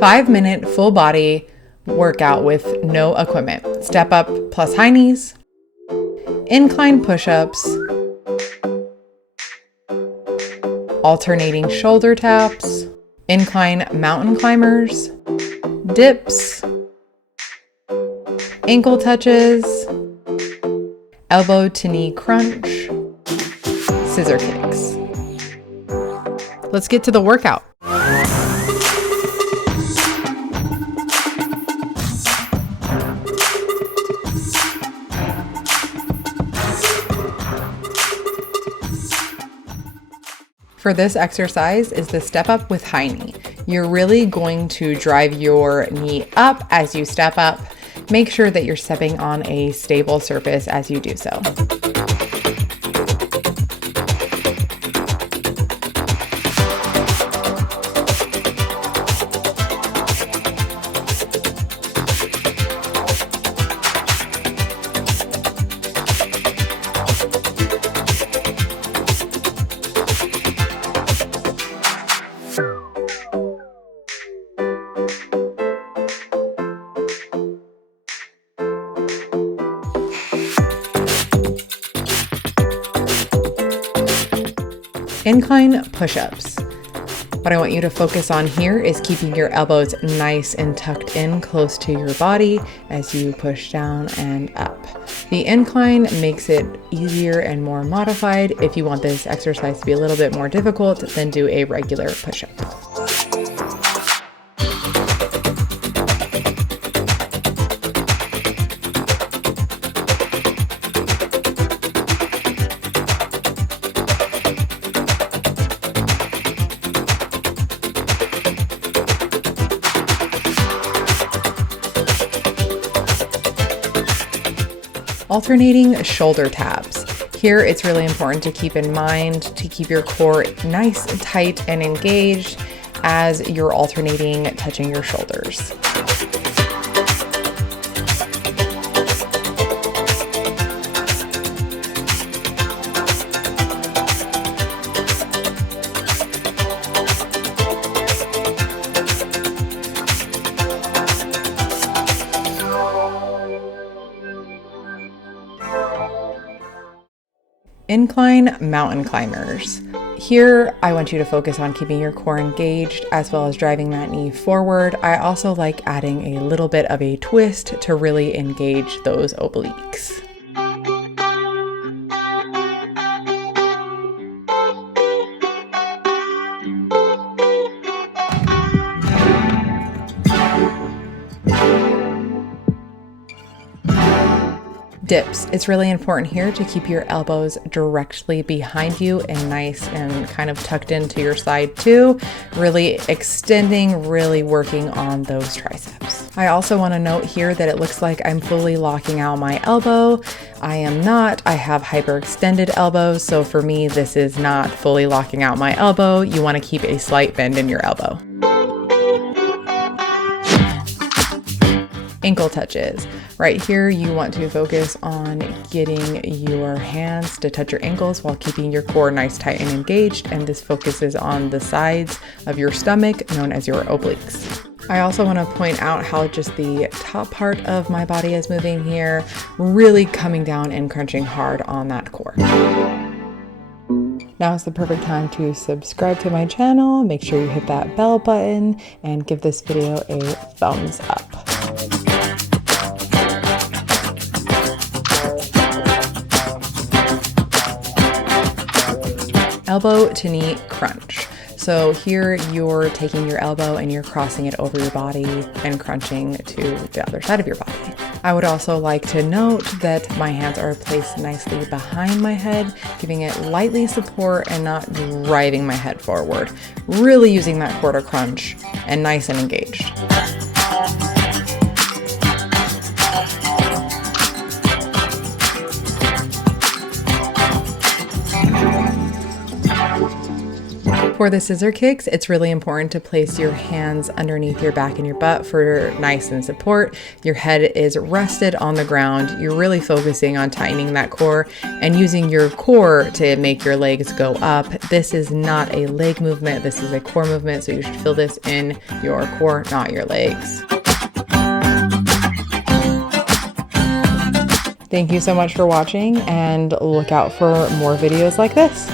5-minute full body workout with no equipment. Step up plus high knees, incline push-ups, alternating shoulder taps, incline mountain climbers, dips, ankle touches, elbow to knee crunch, scissor kicks. Let's get to the workout. For this exercise is the step up with high knee. You're really going to drive your knee up as you step up. Make sure that you're stepping on a stable surface as you do so. Incline push-ups. What I want you to focus on here is keeping your elbows nice and tucked in close to your body as you push down and up. The incline makes it easier and more modified. If you want this exercise to be a little bit more difficult, then do a regular push-up. Alternating shoulder taps. Here, it's really important to keep in mind to keep your core nice, tight, and engaged as you're alternating, touching your shoulders. Incline mountain climbers. Here, I want you to focus on keeping your core engaged as well as driving that knee forward. I also like adding a little bit of a twist to really engage those obliques. Dips. It's really important here to keep your elbows directly behind you and nice and kind of tucked into your side too. Really extending, really working on those triceps. I also want to note here that it looks like I'm fully locking out my elbow. I am not. I have hyperextended elbows, so for me, this is not fully locking out my elbow. You want to keep a slight bend in your elbow. Ankle touches. Right here, you want to focus on getting your hands to touch your ankles while keeping your core nice, tight, and engaged. And this focuses on the sides of your stomach, known as your obliques. I also want to point out how just the top part of my body is moving here, really coming down and crunching hard on that core. Now is the perfect time to subscribe to my channel. Make sure you hit that bell button and give this video a thumbs up. Elbow to knee crunch. So here you're taking your elbow and you're crossing it over your body and crunching to the other side of your body. I would also like to note that my hands are placed nicely behind my head, giving it lightly support and not driving my head forward. Really using that core to crunch and nice and engaged. For the scissor kicks, it's really important to place your hands underneath your back and your butt for nice and support. Your head is rested on the ground. You're really focusing on tightening that core and using your core to make your legs go up. This is not a leg movement. This is a core movement. So you should feel this in your core, not your legs. Thank you so much for watching, and look out for more videos like this.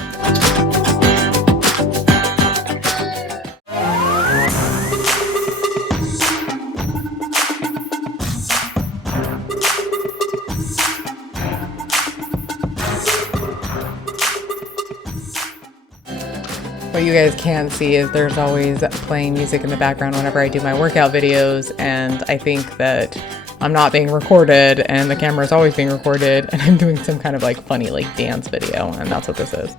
What you guys can't see is there's always playing music in the background whenever I do my workout videos, and I think that I'm not being recorded and the camera is always being recorded and I'm doing some kind of like funny like dance video, and that's what this is.